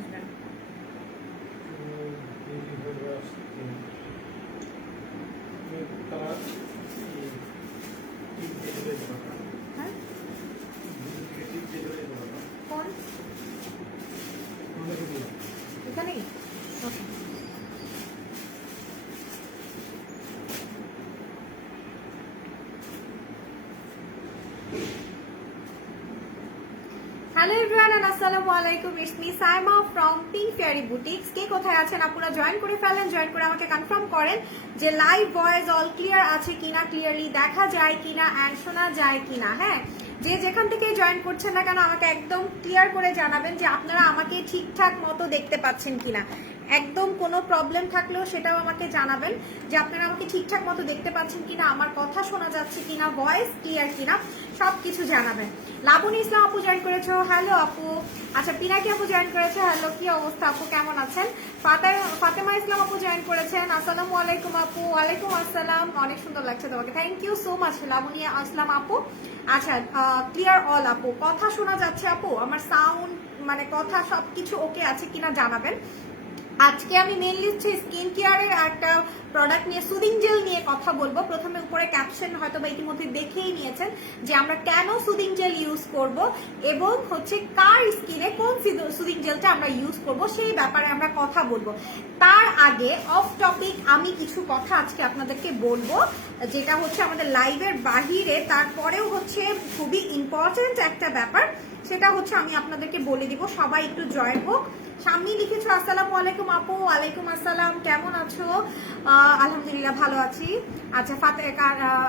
আসবেন? হ্যাঁ কোন এখানেই? ওকে। হ্যালো এভরিওয়ান, আসসালামু আলাইকুম। It's me Saima from Pink Fairy boutiques. কে কোথায় আছেন আপনারা জয়েন করে ফেলেন, জয়েন করে আমাকে কনফার্ম করেন যে লাইভ ভয়েস অল ক্লিয়ার আছে কিনা, ক্লিয়ারলি দেখা যায় কিনা এন্ড শোনা যায় কিনা। হ্যাঁ, যে যেখান থেকে জয়েন করছেন না কেন আমাকে একদম ক্লিয়ার করে জানাবেন যে আপনারা আমাকে ঠিকঠাক মতো দেখতে পাচ্ছেন কিনা। একদম কোনো প্রবলেম থাকলেও সেটাও আমাকে জানাবেন যে আপনারা আমাকে ঠিকঠাক মতো দেখতে পাচ্ছেন কিনা, আমার কথা শোনা যাচ্ছে কিনা, ভয়েস ক্লিয়ার কিনা, সবকিছু জানাবেন। লাবণী ইসলাম আপু জয়েন করেছো, হ্যালো আপু। আচ্ছা, পিনাকি আপু জয়েন করেছে, হ্যালো, কি অবস্থা আপু, কেমন আছেন? ফাতেমা ইসলাম আপু জয়েন করেছেন, আসসালামু আলাইকুম আপু। ওয়ালাইকুম আসসালাম, অনেক সুন্দর লাগছে তোমাকে, thank you so much Labani Islam আপু। আচ্ছা, ক্লিয়ার অল আপু, কথা শোনা যাচ্ছে আপু, আমার সাউন্ড মানে কথা সবকিছু ওকে আছে কিনা জানাবেন। আজকে আমি মেইনলি হচ্ছে স্কিন কেয়ারের একটা প্রোডাক্ট নিয়ে, সুদিং জেল নিয়ে কথা বলবো। প্রথমে উপরে ক্যাপশন হয়তো বা ইতিমধ্যে দেখেই নিয়েছেন যে আমরা কেন সুদিং জেল ইউজ করব এবং হচ্ছে কার স্কিনে কোন সুদিং জেলটা আমরা ইউজ করব সেই ব্যাপারে আমরা কথা বলবো। তার আগে অফ টপিক আমি কিছু কথা আজকে আপনাদেরকে বলবো, যেটা হচ্ছে আমাদের লাইভের বাহিরে, তারপরেও হচ্ছে খুবই ইম্পর্টেন্ট একটা ব্যাপার, সেটা হচ্ছে আমি আপনাদেরকে বলে দিব। সবাই একটু জয়েন হোক। সামনে লিখেছো আসসালামু আলাইকুম আপু। ওয়ালাইকুম আসসালাম, কেমন আছো? আলহামদুলিল্লাহ ভালো আছি। আচ্ছা,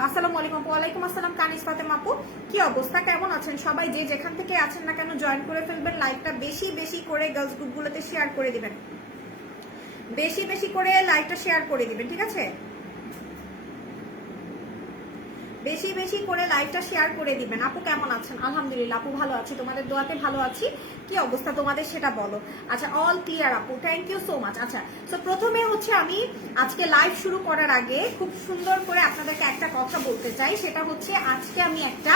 আসসালামু আলাইকুম আপু। ওয়ালাইকুম আসসালাম কানিস ফাতেমা আপু, কি অবস্থা, কেমন আছেন সবাই? যে যেখান থেকে আছেন না কেন জয়েন করে ফেলবেন। লাইভটা বেশি বেশি করে গার্লস গ্রুপগুলোতে শেয়ার করে দিবেন, বেশি বেশি করে লাইভটা শেয়ার করে দিবেন, ঠিক আছে? বেশি বেশি করে লাইভটা শেয়ার করে দিবেন। আপু কেমন আছেন? আলহামদুলিল্লাহ আপু ভালো আছি, তোমাদের দোয়াতে ভালো আছি। কি অবস্থা তোমাদের সেটা বলো। আচ্ছা, অল ক্লিয়ার আপু, থ্যাংক ইউ সো মাচ। আচ্ছা, তো প্রথমে হচ্ছে আমি আজকে লাইভ শুরু করার আগে খুব সুন্দর করে আপনাদেরকে একটা কথা বলতে চাই, সেটা হচ্ছে আজকে আমি একটা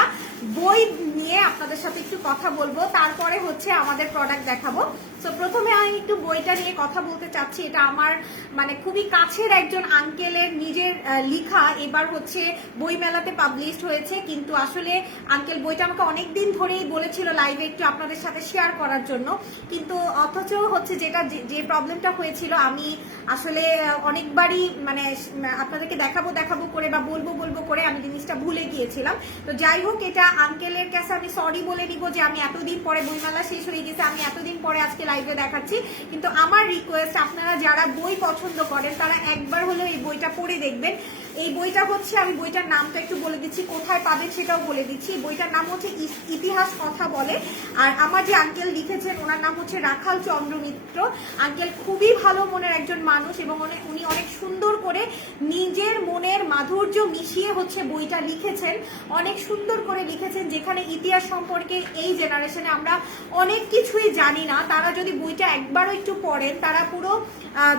বই নিয়ে আপনাদের সাথে একটু কথা বলবো, তারপরে হচ্ছে আমাদের প্রোডাক্ট দেখাবো। তো প্রথমে আমি একটু বইটা নিয়ে কথা বলতে চাচ্ছি। এটা আমার মানে খুবই কাছের একজন আঙ্কেলের নিজের লিখা, এবার হচ্ছে বই মেলাতে পাবলিশড হয়েছে। কিন্তু আসলে আঙ্কেল বইটা আমাকে অনেকদিন ধরেই বলেছিল লাইভে একটু আপনাদের সাথে শেয়ার করার জন্য, কিন্তু অথচ হচ্ছে যেটা যে প্রবলেমটা হয়েছিল, আমি আসলে অনেকবারই মানে আপনাদেরকে দেখাবো দেখাবো করে বা বলবো বলবো করে আমি জিনিসটা ভুলে গিয়েছিলাম। তো যাই হোক, এটা আঙ্কেলের কাছে আমি সরি বলে নিব যে আমি এতদিন পরে, বইমেলা শেষ হয়ে গেছে, আমি এতদিন পরে আজকে লাইভে দেখাচ্ছি। কিন্তু আমার রিকোয়েস্ট, আপনারা যারা বই পছন্দ করেন তারা একবার হলেও এই বইটা পড়ে দেখবেন। এই বইটা হচ্ছে, আমি বইটার নামটা একটু বলে দিচ্ছি, কোথায় পাবেন সেটাও বলে দিচ্ছি। বইটার নাম হচ্ছে ইতিহাস কথা বলে। আর আমার যে আঙ্কেল লিখেছেন ওনার নাম হচ্ছে রাখাল চন্দ্র মিত্র। আঙ্কেল খুবই ভালো মনের একজন মানুষ এবং উনি অনেক সুন্দর করে নিজের মনের মাধুর্য মিশিয়ে হচ্ছে বইটা লিখেছেন, অনেক সুন্দর করে লিখেছেন। যেখানে ইতিহাস সম্পর্কে এই জেনারেশনে আমরা অনেক কিছুই জানি না, তারা যদি বইটা একবারও একটু পড়েন তারা পুরো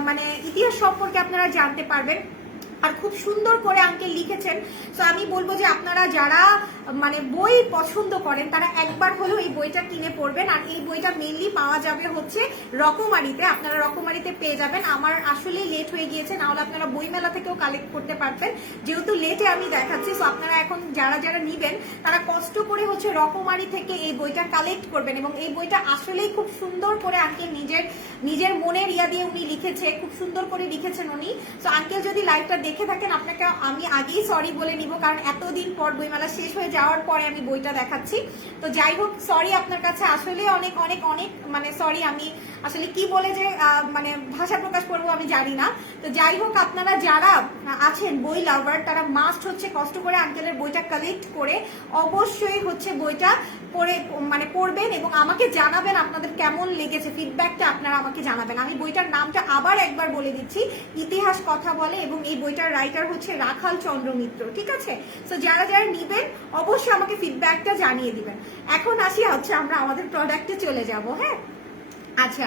মানে ইতিহাস সম্পর্কে আপনারা জানতে পারবেন। আর খুব সুন্দর করে আঙ্কেল লিখেছেন। তো আমি বলবো যে আপনারা যারা মানে বই পছন্দ করেন তারা একবার হলেও এই বইটা কিনে পড়বেন। আর এই বইটা মেইনলি পাওয়া যাবে হচ্ছে রকমারিতে, আপনারা রকমারিতে পেয়ে যাবেন। আমার আসলে লেট হয়ে গিয়েছে, নাহলে আপনারা বইমেলা থেকেও কালেক্ট করতে পারবেন, যেহেতু লেটে আমি দেখাচ্ছি। তো আপনারা এখন যারা যারা নিবেন তারা কষ্ট করে হচ্ছে রকমারি থেকে এই বইটা কালেক্ট করবেন। এবং এই বইটা আসলেই খুব সুন্দর করে আঙ্কেল নিজের মনের ইয়া দিয়ে উনি লিখেছে, খুব সুন্দর করে লিখেছেন উনি। তো আঙ্কেল যদি লাইভটা দেখে থাকেন আপনাকে আমি আগেই সরি বলে নিব, কারণ এতদিন পর বইমেলা শেষ হয়ে যাওয়ার পরে আমি বইটা দেখাচ্ছি। তো যাই হোক, সরি আপনার কাছে, আসলে অনেক অনেক অনেক মানে সরি। আমি আসলে কি বলে যে মানে ভাষা প্রকাশ করবো আমি জানি না। তো যাই হোক, আপনারা যারা আছেন বই লাভার তারা মাস্ট হচ্ছে কষ্ট করে আঙ্কেলের বইটা কালেক্ট করে অবশ্যই হচ্ছে বইটা পড়ে মানে পড়বেন এবং আমাকে জানাবেন আপনাদের কেমন লেগেছে, ফিডব্যাকটা আপনারা আমাকে জানাবেন। আমি বইটার নামটা আবার একবার বলে দিচ্ছি, ইতিহাস কথা বলে, এবং এই বইটার রাইটার হচ্ছে রাখাল চন্দ্র মিত্র, ঠিক আছে? তো যারা যারা নিবেন অবশ্যই আমাকে ফিডব্যাকটা জানিয়ে দিবেন। এখন আসি হচ্ছে আমরা আমাদের প্রোডাক্টে চলে যাব। হ্যাঁ, আচ্ছা,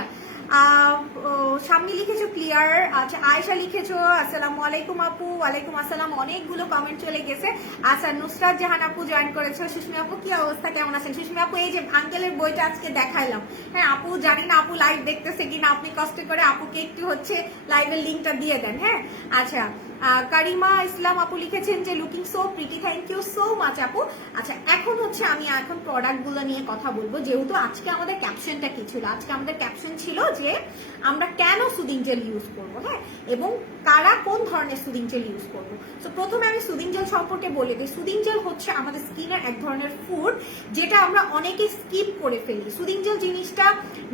সামনে লিখেছো ক্লিয়ার। আচ্ছা আয়েশা লিখেছো আসসালামু আলাইকুম আপু। ওয়ালাইকুম আসসালাম, অনেকগুলো কমেন্ট চলে গেছে। আচ্ছা নুসরাত জাহান আপু জয়েন করেছো। সুস্মি আপু কি অবস্থা, কেমন আছেন? সুস্মি আপু এই যে আঙ্কেলের বইটা আজকে দেখাইলাম, হ্যাঁ আপু জানি না আপু লাইভ দেখতেছে কিনা, আপনি কষ্ট করে আপুকে একটু হচ্ছে লাইভের লিঙ্কটা দিয়ে দেন। হ্যাঁ আচ্ছা কারিমা ইসলাম আপু লিখেছেন যে looking so pretty, thank you so much আপু। আচ্ছা এখন হচ্ছে আমি এখন প্রোডাক্ট গুলো নিয়ে কথা বলবো, যেহেতু আজকে আমাদের ক্যাপশনটা কি ছিল, আজকে আমাদের ক্যাপশন ছিল যে আমরা কেন সুদিং জেল ইউজ করবো, হ্যাঁ এবং কারা কোন ধরনের সুদিং জেল ইউজ করবো। তো প্রথমে আমি সুদিং জেল সম্পর্কে বলে দিই। সুদিং জেল হচ্ছে আমাদের স্কিনের এক ধরনের ফুড, যেটা আমরা অনেকে স্কিপ করে ফেলি। সুদিং জেল জিনিসটা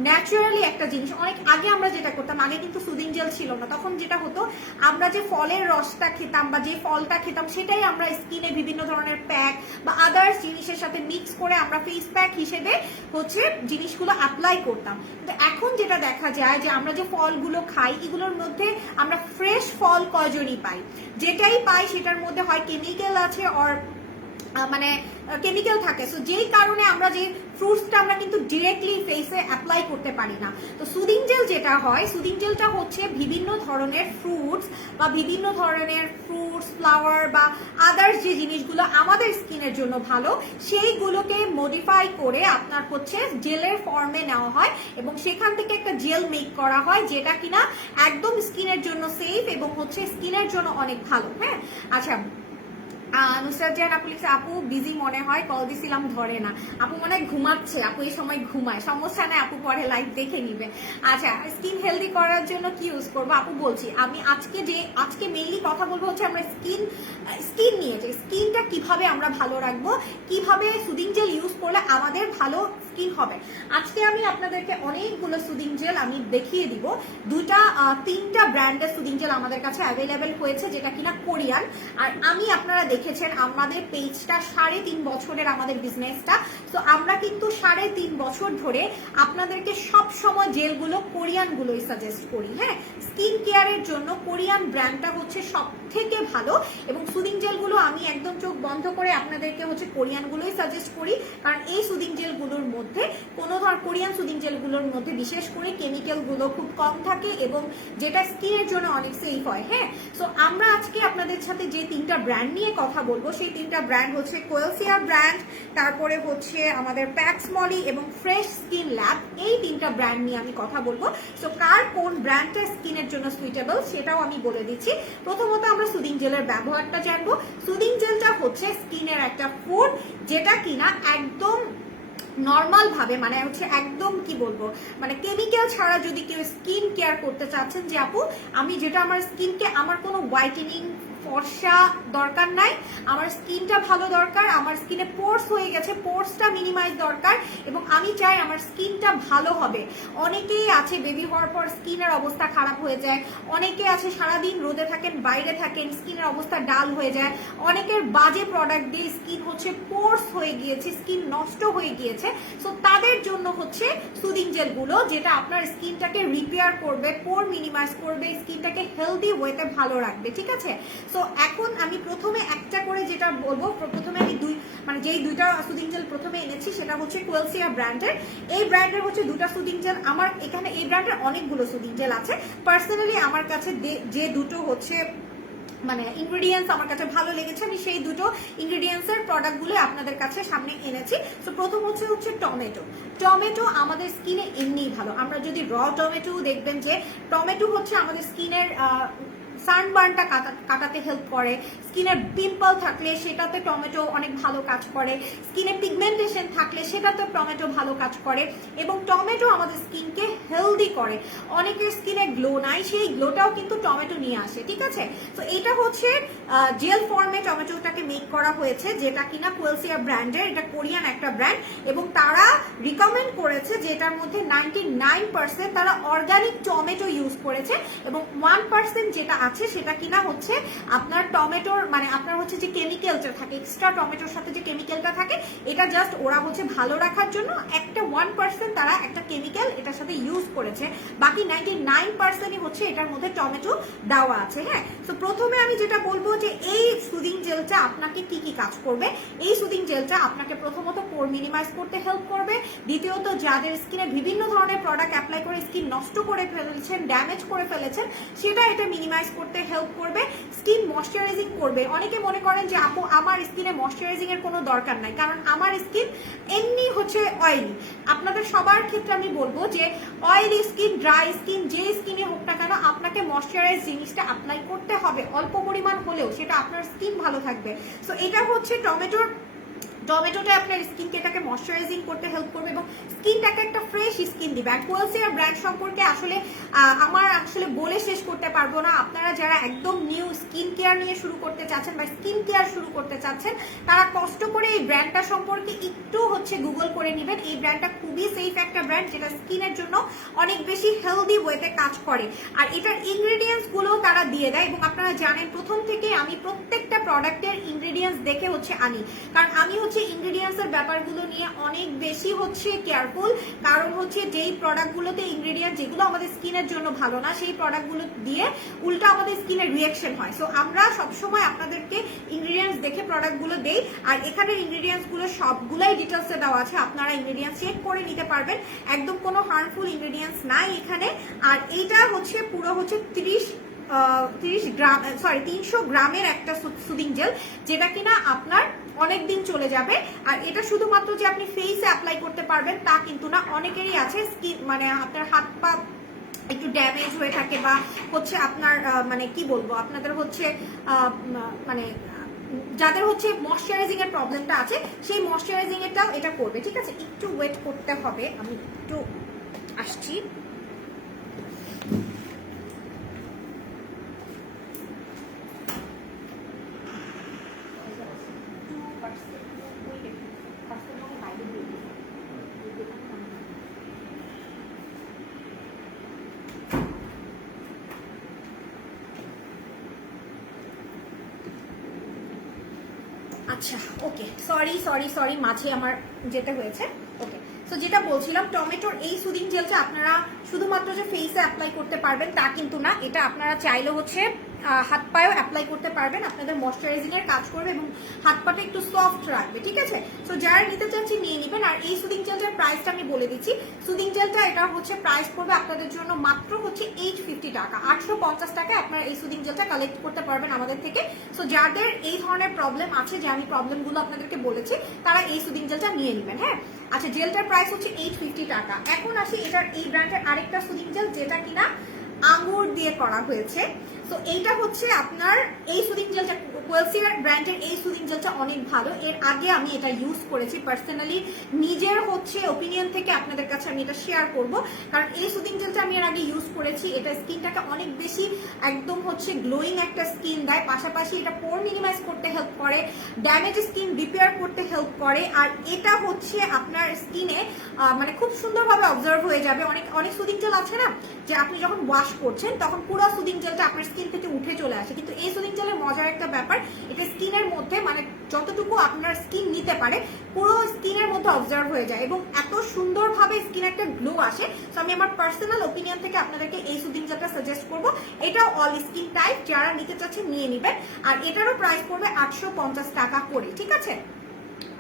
ন্যাচারালি একটা জিনিস। অনেক আগে আমরা যেটা করতাম, আগে কিন্তু সুদিং জেল ছিল না, তখন যেটা হতো আমরা যে ফলের রসটা খেতাম বা যে ফলটা খেতাম সেটাই আমরা স্কিনে বিভিন্ন ধরনের প্যাক বা আদার্স জিনিসের সাথে মিক্স করে আমরা ফেস প্যাক হিসেবে হচ্ছে জিনিসগুলো অ্যাপ্লাই করতাম। কিন্তু এখন যেটা দেখা যায় যে আমরা যে ফলগুলো খাই এগুলোর মধ্যে আমরা ফ্রেশ ফল কয়জনই পাই, যেটাই পাই সেটার মধ্যে হয় কেমিক্যাল আছে অর মানে কেমিক্যাল থাকে। সো যেই কারণে আমরা যে ফ্রুটসটা আমরা কিন্তু ডিরেক্টলি ফেসে অ্যাপ্লাই করতে পারি না। তো সুদিং জেল যেটা হয়, সুদিং জেলটা হচ্ছে বিভিন্ন ধরনের ফ্রুটস বা বিভিন্ন ধরনের ফ্রুটস ফ্লাওয়ার বা আদার্স যে জিনিসগুলো আমাদের স্কিনের জন্য ভালো সেইগুলোকে মডিফাই করে আপনার হচ্ছে জেলের ফর্মে নেওয়া হয় এবং সেখান থেকে একটা জেল মেক করা হয়, যেটা কিনা একদম স্কিনের জন্য সেফ এবং হচ্ছে স্কিনের জন্য অনেক ভালো। হ্যাঁ আচ্ছা নুসরাত জাহান আপু লিখছে আপু বিজি মনে হয়, কল দিছিলাম ধরে না। আপু মনে হয় ঘুমাচ্ছে, আপু এই সময় ঘুমায়, সমস্যা নাই আপু পরে লাইভ দেখে নিবে। আচ্ছা স্কিন হেলদি করার জন্য কি ইউজ করবো আপু বলছি। আমি আজকে মেইনলি কথা বলবো হচ্ছে আমরা স্কিন নিয়ে, যে স্কিনটা কিভাবে আমরা ভালো রাখবো, কিভাবে সুদিং জেল ইউজ করলে আমাদের ভালো স্কিন হবে। আজকে আমি আপনাদেরকে অনেকগুলো সুদিং জেল আমি দেখিয়ে দিব। তিনটা ব্র্যান্ডের সুদিং জেল আমাদের কাছে অ্যাভেলেবেল হয়েছে, যেটা কিনা কোরিয়ান। আর আমি আপনারা দেখেছেন আমাদের পেজটা 3.5 বছরের আমাদের বিজনেসটা। তো আমরা কিন্তু 3.5 বছর ধরে আপনাদেরকে সব সময় জেলগুলো কোরিয়ান গুলোই সাজেস্ট করি। হ্যাঁ স্কিন কেয়ারের জন্য কোরিয়ান ব্র্যান্ডটা হচ্ছে সব থেকে ভালো এবং সুদিং জেলগুলো আমি একদম চোখ বন্ধ করে আপনাদেরকে হচ্ছে কোরিয়ান গুলোই সাজেস্ট করি, কারণ এই সুদিং জেলগুলোর মধ্যে কোরিয়ান সুদিং জেলগুলোর মধ্যে বিশেষ করে কেমিক্যাল গুলো খুব কম থাকে এবং যেটা স্কিনের জন্য অনেক সেফ হয়। হ্যাঁ সো আমরা আজকে আপনাদের সাথে যে তিনটা ব্র্যান্ড নিয়ে কথা বলবো সেই তিনটা ব্র্যান্ড হচ্ছে কোয়েলসিয়া ব্র্যান্ড, তারপরে হচ্ছে আমাদের প্যাক্স মলি এবং ফ্রেশ স্কিন ল্যাব। এই তিনটা ব্র্যান্ড নিয়ে আমি কথা বলবো। সো কার কোন ব্র্যান্ডটা স্কিনের জন্য সুইটেবল সেটাও আমি বলে দিচ্ছি। প্রথমত আমরা সুদিং জেলের ব্যবহারটা জানবো। সুদিং জেলটা হচ্ছে স্কিনের একটা ফুড, যেটা কিনা একদম নর্মাল ভাবে মানে হচ্ছে একদম কি বলবো মানে কেমিক্যাল ছাড়া যদি কেউ স্কিন কেয়ার করতে চাচ্ছেন, যে আপু আমি যেটা আমার স্কিনকে আমার কোনো হোয়াইটেনিং ফর্সা দরকার নাই, আমার স্কিনটা ভালো দরকার, আমার স্কিনে পোর্স হয়ে গেছে, পোর্সটা মিনিমাইজ দরকার এবং আমি চাই আমার স্কিনটা ভালো হবে। অনেকেই আছে বেবি হওয়ার পর স্কিনের অবস্থা খারাপ হয়ে যায়, অনেকে আছে সারাদিন রোদে থাকেন বাইরে থাকেন স্কিনের অবস্থা ডাল হয়ে যায়, অনেকের বাজে প্রোডাক্ট দিয়ে স্কিন হচ্ছে পোর্স হয়ে গিয়েছে, স্কিন নষ্ট হয়ে গিয়েছে। সো তাদের জন্য হচ্ছে সুদিং জেলগুলো, যেটা আপনার স্কিনটাকে রিপেয়ার করবে, পোর মিনিমাইজ করবে, স্কিনটাকে হেলদি ওয়েতে ভালো রাখবে। ঠিক আছে তো এখন আমি প্রথমে একটা করে যেটা বলবো, প্রথমে আমি যেই দুইটা সুদিং জেল প্রথমে এনেছি সেটা হচ্ছে কোয়েলসিয়া ব্র্যান্ডের। এই ব্র্যান্ডের হচ্ছে দুটা সুদিং জেল, আমার এখানে এই ব্র্যান্ডের অনেকগুলো সুদিং জেল আছে। পার্সোনালি আমার কাছে যে দুটো হচ্ছে মানে ইনগ্রেডিয়েন্টস আমার কাছে ভালো লেগেছে, আমি সেই দুটো ইনগ্রেডিয়েন্টস এর প্রোডাক্ট গুলো আপনাদের কাছে সামনে এনেছি। তো প্রথম হচ্ছে টমেটো আমাদের স্কিনে এমনিই ভালো। আমরা যদি র টমেটো দেখবেন যে টমেটো হচ্ছে আমাদের স্কিনের সানবার্নটা কাটাতে হেল্প করে, স্কিনের পিম্পল থাকলে সেটাতে টমেটো অনেক ভালো কাজ করে, স্কিনে পিগমেন্টেশন থাকলে সেটাতে টমেটো ভালো কাজ করে এবং টমেটো আমাদের স্কিনকে হেলদি করে। অনেকের স্কিনে গ্লো নাই, সেই গ্লোটাও কিন্তু টমেটো নিয়ে আসে। ঠিক আছে তো এটা হচ্ছে জেল ফর্মে টমেটোটাকে মেক করা হয়েছে, যেটা কিনা কোয়েলসিয়া ব্র্যান্ডের, এটা কোরিয়ান একটা ব্র্যান্ড এবং তারা রিকমেন্ড করেছে যে এটার মধ্যে 99% তারা অর্গানিক টমেটো ইউজ করেছে এবং 1% যেটা আছে সেটা কিনা হচ্ছে আপনার টমেটোর মানে আপনার হচ্ছে যে কেমিক্যালটা থাকে, এক্সট্রা টমেটোর সাথে যে কেমিক্যালটা থাকে, এটা জাস্ট ওরা হচ্ছে ভালো রাখার জন্য একটা 1% তারা একটা কেমিক্যাল এটার সাথে ইউজ করেছে, বাকি 99%ই হচ্ছে এটার মধ্যে টমেটো দেওয়া আছে। হ্যাঁ, তো প্রথমে আমি যেটা বলবো যে এই সুদিং জেলটা আপনাকে কি কি কাজ করবে। এই সুদিং জেলটা আপনাকে প্রথমত পোর মিনিমাইজ করতে হেল্প করবে, দ্বিতীয়ত যাদের স্কিনে বিভিন্ন ধরনের প্রোডাক্ট অ্যাপ্লাই করে স্কিন নষ্ট করে ফেলেছেন, ড্যামেজ করে ফেলেছেন, সেটা এটা মিনিমাইজ করতে হেল্প করবে। স্কিন ময়শ্চারাইজিং করবে। অনেকে মনে করেন যে আপু আমার স্কিনে ময়শ্চারাইজিং এর কোনো দরকার নাই, কারণ আমার স্কিন এমনি হচ্ছে অয়েলি। আপনাদের সবার ক্ষেত্রে আমি বলবো যে অয়েলি স্কিন, ড্রাই স্কিন, যে স্কিনে হোক না কেন আপনাকে ময়শ্চারাইজ জিনিসটা অ্যাপ্লাই করতে হবে, অল্প পরিমাণ হলেও, সেটা আপনার স্কিন ভালো থাকবে। সো এটা হচ্ছে টমেটোটা আপনার স্কিনকে এটাকে ময়শ্চারাইজিং করতে হেল্প করবে এবং স্কিনটাকে একটা ফ্রেশ স্কিন দিবে। আর কোয়েলসিয়ার ব্র্যান্ড সম্পর্কে আসলে আমার আসলে বলে শেষ করতে পারবো না। আপনারা যারা একদম নিউ স্কিন কেয়ার নিয়ে শুরু করতে চাচ্ছেন বা স্কিন কেয়ার শুরু করতে চাচ্ছেন, তারা কষ্ট করে এই ব্র্যান্ডটা সম্পর্কে একটু হচ্ছে গুগল করে নেবেন। এই ব্র্যান্ডটা খুবই সেফ একটা ব্র্যান্ড, যেটা স্কিনের জন্য অনেক বেশি হেলদি ওয়েতে কাজ করে। আর এটার ইনগ্রেডিয়েন্টস গুলো তারা দিয়ে দেয় এবং আপনারা জানেন প্রথম থেকে আমি প্রত্যেকটা প্রোডাক্টের ইনগ্রেডিয়েন্টস দেখে হচ্ছে আনি, কারণ আমি হচ্ছে ইনগ্রেডিয়েন্টস এর ব্যাপারগুলো নিয়ে অনেক বেশি হচ্ছে কেয়ারফুল। কারণ হচ্ছে যেই প্রোডাক্টগুলোতে ইনগ্রেডিয়েন্ট যেগুলো আমাদের স্কিনের জন্য ভালো না, সেই প্রোডাক্টগুলো দিয়ে উল্টা আমাদের স্কিনের রিঅ্যাকশন হয়। সো আমরা সবসময় আপনাদেরকে ইনগ্রেডিয়েন্টস দেখে প্রোডাক্টগুলো দেই। আর এখানের ইনগ্রেডিয়েন্টস গুলো সবগুলাই ডিটেলসে দেওয়া আছে, আপনারা ইনগ্রেডিয়েন্টস চেক করে নিতে পারবেন। একদম কোনো হার্মফুল ইনগ্রেডিয়েন্টস নাই এখানে। আর এইটা হচ্ছে পুরো হচ্ছে 300 গ্রামের একটা সুদিং জেল, যেটা কিনা আপনার অনেক দিন চলে যাবে। আর এটা শুধুমাত্র যে আপনি ফেসে অ্যাপ্লাই করতে পারবেন তা কিন্তু না, অনেকেরই আছে স্কিন মানে আপনার হাত পা একটু ড্যামেজ হয়ে থাকে বা হচ্ছে আপনার মানে কি বলবো আপনাদের হচ্ছে মানে যাদের হচ্ছে ময়শ্চারাইজিং এর প্রবলেমটা আছে, সেই ময়শ্চারাইজিং এরটাও এটা করবে। ঠিক আছে, একটু ওয়েট করতে হবে, আমি একটু আসছি। আচ্ছা ওকে, সরি মাঝে আমার যেতে হয়েছে। ওকে, সো যেটা বলছিলাম, টমেটোর এই সুদিং জেলটা আপনারা শুধুমাত্র যে ফেসে অ্যাপ্লাই করতে পারবেন তা কিন্তু না, এটা আপনারা চাইলে হচ্ছে হাত পায়েও অ্যাপ্লাই করতে পারবেন। আপনাদের ময়শ্চারাইজিং এর কাজ করবে এবং হাত পাটা একটু সফট রাখবে। ঠিক আছে, সো যারা নিতে চাচ্ছেন নিয়ে নেবেন। আর এই সুদিং জেলটার প্রাইসটা আমি বলে দিচ্ছি। সুদিং জেলটা এটা হচ্ছে প্রাইস পড়বে আপনাদের জন্য মাত্র হচ্ছে 850 টাকা, 850 টাকায় আপনারা এই সুদিং জেলটা কালেক্ট করতে পারবেন আমাদের থেকে। সো যাদের এই ধরনের প্রবলেম আছে, যে আমি প্রবলেমগুলো আপনাদেরকে বলেছি, তারা এই সুদিং জেলটা নিয়ে নেবেন। হ্যাঁ, আচ্ছা, জেলটার প্রাইস হচ্ছে 850 টাকা। এখন আসি এটার এই ব্র্যান্ডের আরেকটা সুদিং জেল, যেটা কিনা আঙ্গুর দিয়ে করা হয়েছে। তো এইটা হচ্ছে আপনার এই সুদিং জেলটা, কোয়েলসিয়ার ব্র্যান্ডের এই সুদিং জেলটা অনেক ভালো। এর আগে আমি এটা ইউজ করেছি পার্সোনালি, নিজের হচ্ছে ওপিনিয়ন থেকে আপনাদের কাছে আমি এটা শেয়ার করব। কারণ এই সুদিং জেলটা আমি এর আগে ইউজ করেছি, এটা স্কিনটাকে অনেক বেশি একদম হচ্ছে গ্লোয়িং একটা স্কিন দেয়, পাশাপাশি এটা পোর মিনিমাইজ করতে হেল্প করে, ড্যামেজ স্কিন রিপেয়ার করতে হেল্প করে। আর এটা হচ্ছে আপনার স্কিনে মানে খুব সুন্দরভাবে অবজার্ভ হয়ে যাবে। অনেক সুদিং জেল আছে না, যে আপনি যখন ওয়াশ করছেন তখন পুরো সুদিং জেলটা আপনার স্কিন থেকে উঠে চলে আসে, কিন্তু এই সুদিং জেলের মজার একটা ব্যাপার, এটা স্কিনের মধ্যে মানে যতটুকু আপনার স্কিন নিতে পারে পুরো স্কিনের মধ্যে অবজার্ভ হয়ে যায় এবং এত সুন্দরভাবে স্কিন একটা গ্লো আসে। তো আমি আমার পার্সোনাল ওপিনিয়ন থেকে আপনাদেরকে এই সুদিং জেলটা সাজেস্ট করবো। এটা অল স্কিন টাইপ, যারা নিতে চাচ্ছেন নিয়ে নেবেন। আর এটারও প্রাইস পড়বে 850 টাকা করে। ঠিক আছে,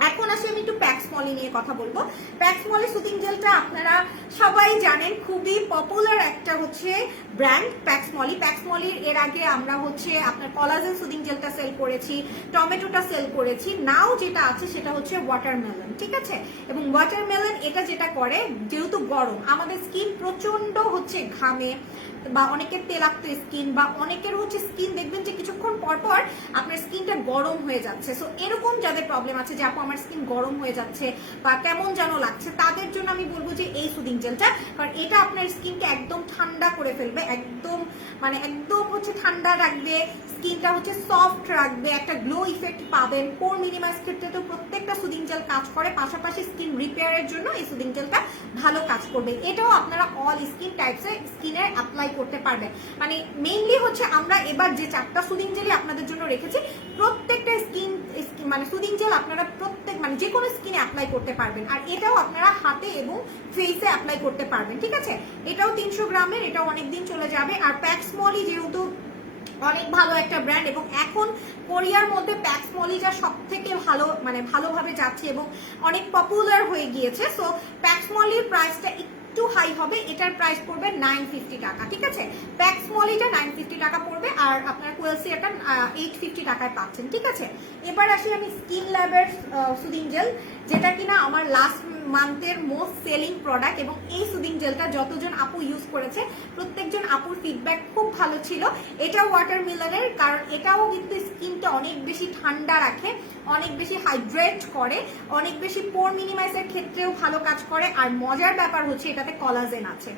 এখন আসি আমি একটু প্যাক্স মলি নিয়ে কথা বলবো। প্যাক্স মলি সুদিং জেলটা আপনারা সবাই জানেন, খুবই পপুলার একটা হচ্ছে ব্র্যান্ড প্যাক্স মলি। প্যাক্স মলির এর আগে আমরা হচ্ছে আপনার কলাজেন সুদিং জেলটা সেল করেছি, টমেটোটা সেল করেছি, নাও যেটা আছে সেটা হচ্ছে ওয়াটারমেলন। ঠিক আছে, এবং ওয়াটারমেলন এটা যেটা করে, যেহেতু গরম, আমাদের স্কিন প্রচন্ড হচ্ছে ঘামে, বা অনেকের তেলাক্ত স্কিন, বা অনেকের হচ্ছে স্কিন দেখবেন যে কিছুক্ষণ পর পর আপনার স্কিনটা গরম হয়ে যাচ্ছে। সো এরকম যাদের প্রবলেম আছে যে আপু আমার স্কিন গরম হয়ে যাচ্ছে বা কেমন যেন লাগছে, তাদের জন্য আমি বলবো যে এই সুদিং জেলটা, কারণ এটা আপনার স্কিনকে একদম ঠান্ডা করে ফেলবে, একদম মানে একদম হচ্ছে ঠান্ডা রাখবে, স্কিনটা হচ্ছে সফট রাখবে, একটা গ্লো ইফেক্ট পাবেন। পোর মিনিমাইজ ক্ষেত্রে তো প্রত্যেকটা সুদিং জেল কাজ করে, পাশাপাশি স্কিন রিপেয়ারের জন্য এই সুদিং জেলটা ভালো কাজ করবে। এটাও আপনারা অল স্কিন টাইপসে স্কিনে অ্যাপ্লাই করতে পারবেন। মানে মেইনলি হচ্ছে আমরা এবার যে 4টা সুদিং জেল আপনাদের জন্য রেখেছি, প্রত্যেকটা স্কিন মানে সুদিং জেল আপনারা প্রত্যেক মানে যে কোনো স্কিনে অ্যাপ্লাই করতে পারবেন। আর এটাও আপনারা হাতে এবং ফেসে অ্যাপ্লাই করতে পারবেন, ঠিক আছে। এটাও 300 গ্রামের, এটাও অনেকদিন চলে যাবে। আর প্যাক্স মলি যেহেতু অনেক ভালো একটা ব্র্যান্ড, এবং এখন কোরিয়ার মধ্যে প্যাক্স মলিটা সব থেকে ভালো মানে ভালোভাবে যাচ্ছে এবং অনেক পপুলার হয়ে গিয়েছে। সো প্যাক্স মলির প্রাইসটা একটু হাই হবে, এটার প্রাইস পড়বে 950 টাকা, ঠিক আছে। প্যাক্স মলিটা 950 টাকা পড়বে, আর আপনার কোয়েলসিয়াটা 850 টাকায় পাচ্ছেন, ঠিক আছে। এবার আসি আমি স্কিন ল্যাবের সুদিং জেল, যেটা কিনা আমার লাস্ট মান্থের মোস্ট সেলিং প্রোডাক্ট, এবং এই সুদিং জেলটা যতজন আপু ইউজ করেছে প্রত্যেকজন আপুর ফিডব্যাক খুব ভালো ছিল। এটা ওয়াটারমেলনের, কারণ এটাও কিন্তু স্কিনটা অনেক বেশি ঠান্ডা রাখে, অনেক বেশি হাইড্রেট করে, অনেক বেশি পোর মিনিমাইজের ক্ষেত্রেও ভালো কাজ করে। আর মজার ব্যাপার হচ্ছে এটাতে কলাজেন আছে।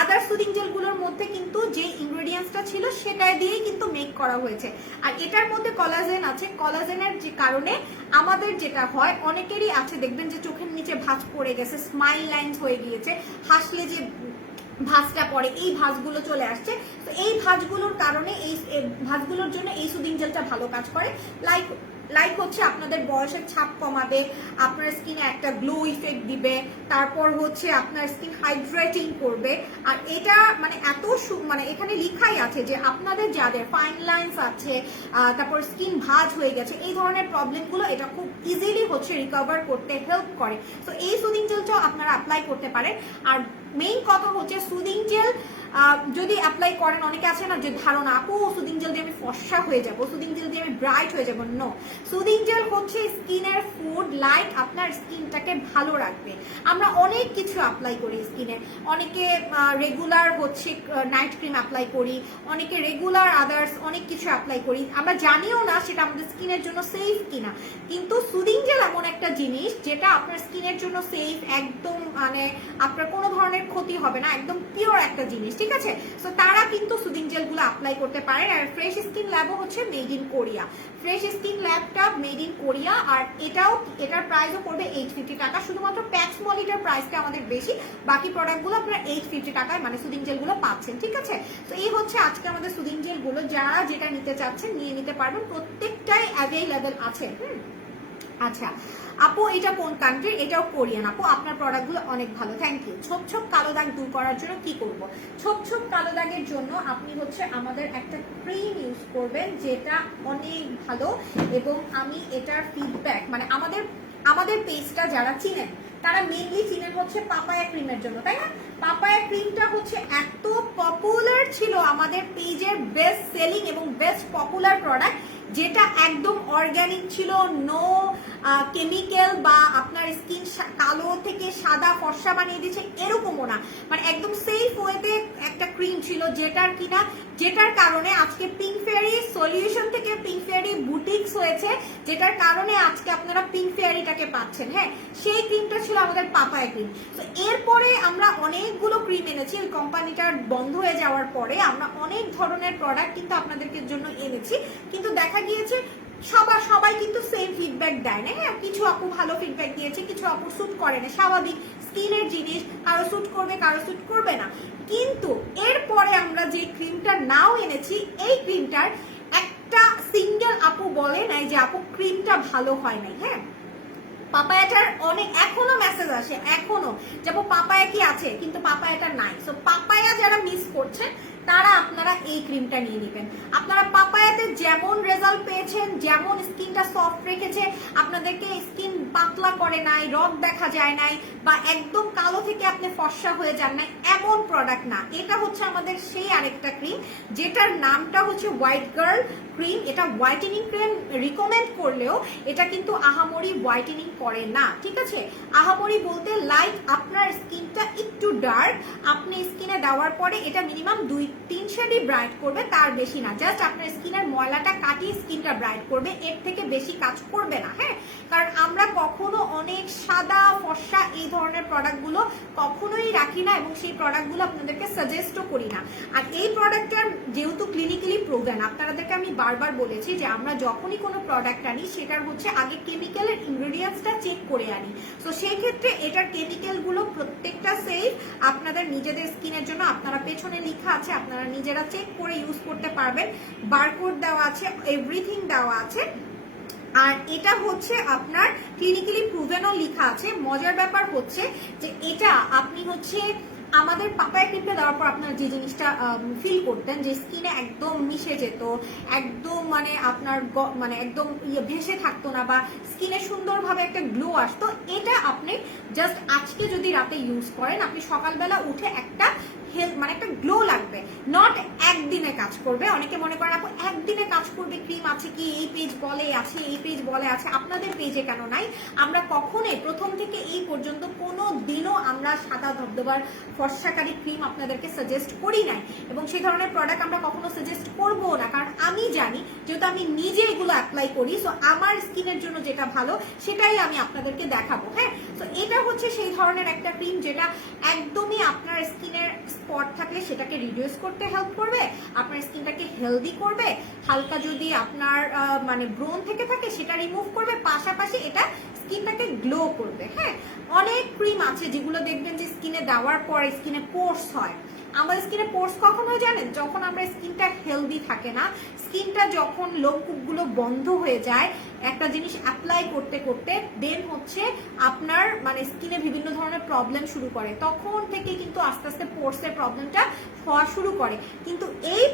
আদার সুদিং জেলগুলোর মধ্যে কিন্তু যে ইনগ্রেডিয়েন্টসটা ছিল সেটা দিয়েই কিন্তু মেক করা হয়েছে, আর এটার মধ্যে কলাজেন আছে। কলাজেনের যে কারণে আমাদের যেটা হয়, অনেকেরই আছে দেখবেন যে চোখের নিচে ভাঁজ পড়ে গেছে, স্মাইল লাইন্স হয়ে গিয়েছে, হাসলে যে ভাঁজটা পড়ে এই ভাঁজগুলো চলে আসছে। তো এই ভাঁজগুলোর কারণে এই ভাঁজগুলোর জন্য এই সুদিং জেলটা ভালো কাজ করে। লাইক হচ্ছে আপনাদের বয়সের ছাপ কমাবে, আপনার স্কিনে একটা গ্লো ইফেক্ট দিবে, তারপর হচ্ছে আপনার স্কিন হাইড্রেটিং করবে। আর এটা মানে এত মানে এখানে লিখাই আছে যে আপনাদের যাদের ফাইন লাইন্স আছে, তারপর স্কিন ভাঁজ হয়ে গেছে, এই ধরনের প্রবলেমগুলো এটা খুব ইজিলি হচ্ছে রিকভার করতে হেল্প করে। তো এই সুদিং জেলটাও আপনারা অ্যাপ্লাই করতে পারেন। আর মেইন কথা হচ্ছে সুদিং জেল যদি অ্যাপ্লাই করেন, অনেকে আছে না যে ধারণা আপু সুদিং জেল দিয়ে আমি ফর্সা হয়ে যাব, সুদিং জেল দিয়ে আমি ব্রাইট হয়ে যাব। নো, সুদিং জেল হচ্ছে স্কিনের ফুড, লাইক আপনার স্কিনটাকে ভালো রাখবে। আমরা অনেক কিছু অ্যাপ্লাই করি স্কিনে, অনেকে রেগুলার হচ্ছে নাইট ক্রিম অ্যাপ্লাই করি, অনেকে রেগুলার আদার্স অনেক কিছু অ্যাপ্লাই করি, আমরা জানিও না সেটা আমাদের স্কিনের জন্য সেফ কিনা। কিন্তু সুদিং জেল এমন একটা জিনিস যেটা আপনার স্কিনের জন্য সেফ, একদম মানে আপনার কোনো ধরনের ক্ষতি হবে না, একদম পিওর একটা জিনিস, ঠিক আছে। সো তারা কিন্তু সুদিং জেলগুলো অ্যাপ্লাই করতে পারেন। আর ফ্রেশ স্কিন ল্যাবও হচ্ছে made in Korea, fresh skin ল্যাবটা মেড ইন কোরিয়া। আর এটার প্রাইসও পড়বে 850 টাকা। শুধুমাত্র প্যাক্স মলিটার প্রাইসটা আমাদের বেশি, বাকি প্রোডাক্টগুলো আপনারা 850 টাকায় মানে সুদিং জেলগুলো পাচ্ছেন, ঠিক আছে। তো এই হচ্ছে আজকে আমাদের সুদিং জেলগুলো, যারা যেটা নিতে চাচ্ছেন নিয়ে নিতে পারবেন, প্রত্যেকটাই অ্যাভেইলেবল আছে। আচ্ছা আপু, এটা কোন কান্ট্রি? এটাও কোরিয়ান। আপু আপনার প্রোডাক্টগুলো অনেক ভালো, থ্যাংক ইউ। ছোপ ছোপ কালো দাগ দূর করার জন্য কি করব? ছোপ ছোপ কালো দাগের জন্য আপনি হচ্ছে আমাদের একটা ক্রিম ইউজ করবেন, যেটা অনেক ভালো, এবং আমি এটার ফিডব্যাক মানে আমাদের পেজটা যারা চিনেন তারা মেইনলি চিনেন হচ্ছে পাপায়া ক্রিমের জন্য, তাই না? পাপায়া ক্রিমটা হচ্ছে এত পপুলার ছিল আমাদের পেজের বেস্ট সেলিং এবং বেস্ট পপুলার প্রোডাক্ট, যেটা একদম অর্গানিক ছিল, নো কেমিক্যাল বা আপনার স্কিন কালো থেকে সাদা ফর্সা বানিয়ে দিচ্ছে এরকমও না, মানে একদম সেফ ওয়েতে একটা ক্রিম ছিল, যেটার কারণে আজকে পিঙ্ক ফেয়ারি সলিউশন থেকে পিঙ্ক ফেয়ারি বুটিক্স হয়েছে, যেটার কারণে আজকে আপনারা পিঙ্ক ফেয়ারিটাকে পাচ্ছেন। হ্যাঁ, সেই ক্রিমটা ছিল আমাদের পাপায়া ক্রিম। তো এরপরে আমরা অনেকগুলো ক্রিম এনেছি, ওই কোম্পানিটা বন্ধ হয়ে যাওয়ার পরে আমরা অনেক ধরনের প্রোডাক্ট কিন্তু আপনাদেরকে জন্য এনেছি, কিন্তু দেখা গিয়েছে সবাই কিন্তু সেম ফিডব্যাক দেয় না। হ্যাঁ, কিছু আপু ভালো ফিডব্যাক দিয়েছে, কিছু আপু স্যুট করে না, স্বাভাবিক, স্কিনের জিনিস, কারো স্যুট করবে কারো স্যুট করবে না। কিন্তু এরপরে আমরা যে ক্রিমটা নাও এনেছি, এই ক্রিমটার একটা সিঙ্গেল আপু বলে নাই যে আপু ক্রিমটা ভালো হয় নাই। হ্যাঁ, পাপায়াটার অনেক এখনো মেসেজ আসে, এখনো যাবো পাপায়া কি আছে, কিন্তু পাপায়াটা নাই। সো পাপায়া যারা মিস করছেন তারা আপনারা এই ক্রিমটা নিয়ে নেবেন। আপনারা পাপায়াতে যেমন রেজাল্ট পেয়েছেন, যেমন স্কিনটা সফট রেখেছে, আপনাদেরকে স্কিন পাতলা করে নাই, রগ দেখা যায় নাই, বা একদম কালো থেকে আপনি ফর্সা হয়ে যান নাই, এমন প্রোডাক্ট না। এটা হচ্ছে আমাদের সেই আরেকটা ক্রিম, যেটার নামটা হচ্ছে হোয়াইট গার্ল ক্রিম। এটা হোয়াইটেনিং ক্রিম রিকমেন্ড করলেও এটা কিন্তু আহামরি হোয়াইটেনিং করে না, ঠিক আছে। আহামরি বলতে লাইক আপনার স্কিনটা একটু ডার্ক, আপনি স্কিনে দেওয়ার পরে এটা মিনিমাম 2 3 শেডই ব্রাইট করবে, তার বেশি না। জাস্ট আপনার স্কিনের ময়লাটা কাটিয়ে স্কিনটা ব্রাইট করবে, এর থেকে বেশি কাজ করবে না। হ্যাঁ, কারণ আমরা কখনো অনেক সাদা ফর্সা এই ধরনের প্রোডাক্টগুলো কখনোই রাখি না এবং সেই প্রোডাক্টগুলো আপনাদেরকে সাজেস্টও করি না। আর এই প্রোডাক্টটা যেহেতু ক্লিনিক্যালি প্রুভেন, আপনাদেরকে আমি বারবার বলেছি যে আমরা যখনই কোনো প্রোডাক্ট আনি সেটার হচ্ছে আগে কেমিক্যালের ইনগ্রেডিয়েন্টসটা চেক করে আনি। তো সেই ক্ষেত্রে এটার কেমিক্যালগুলো প্রত্যেকটা সেফ আপনাদের নিজেদের স্কিনের জন্য। আপনারা পেছনে লেখা আছে, আপনারা নিজেরা চেক করে ইউজ করতে পারবেন, বারকোড দেওয়া আছে, এভরিথিং দেওয়া আছে। আর এটা হচ্ছে আপনার ক্লিনিক্যালি প্রুভেনও লেখা আছে। মজার ব্যাপার হচ্ছে যে এটা আপনি হচ্ছে আমাদের পাপায়া ক্রিমটা দেওয়ার পর আপনার যে জিনিসটা ফিল করতেন যে স্কিনে একদম মিশে যেত, একদম মানে আপনার মানে একদম ভেসে থাকতো না বা স্কিনে সুন্দরভাবে একটা গ্লো আসতো, এটা আপনি জাস্ট আজকে যদি রাতে ইউজ করেন, আপনি সকালবেলা উঠে একটা মানে একটা গ্লো লাগবে। নট একদিনে কাজ করবে। অনেকে মনে করেন আপু একদিনে কাজ করবে ক্রিম আছে কি, এই পেজ বলে আছে, এই পেজ বলে আছে, আপনাদের পেজে কেন নাই? আমরা কখনোই প্রথম থেকে এই পর্যন্ত কোনো দিনও আমরা সাদা ধবধবার ফর্সাকারী ক্রিম আপনাদেরকে সাজেস্ট করি নাই এবং সেই ধরনের প্রোডাক্ট আমরা কখনো সাজেস্ট করবো না। কারণ আমি জানি যেহেতু আমি নিজে এগুলো অ্যাপ্লাই করি, সো আমার স্কিনের জন্য যেটা ভালো সেটাই আমি আপনাদেরকে দেখাবো। হ্যাঁ, তো এটা হচ্ছে সেই ধরনের একটা ক্রিম যেটা একদমই আপনার স্কিনের স্পট থাকলে সেটাকে রিডিউস করতে হেল্প করবে, আপনার স্কিনটাকে হেলদি করবে, হালকা যদি আপনার মানে ব্রোন থেকে থাকে সেটা রিমুভ করবে, পাশাপাশি এটা স্কিনটাকে গ্লো করবে। হ্যাঁ, অনেক ক্রিম আছে যেগুলো দেখবেন যে স্কিনে দেওয়ার পর স্কিনে পোর্স হয়। আমাদের স্কিনে পোর্স কখন হয় জানেন? যখন আমরা স্কিনটা হেলদি থাকে না, স্কিনটা যখন লোমকূপগুলো বন্ধ হয়ে যায় একটা জিনিস অ্যাপ্লাই করতে করতে, দেন হচ্ছে আপনার মানে স্কিনে বিভিন্ন ধরনের প্রবলেম শুরু করে, তখন থেকে কিন্তু আস্তে আস্তে পোর্সের প্রবলেমটা হওয়া শুরু করে। কিন্তু এই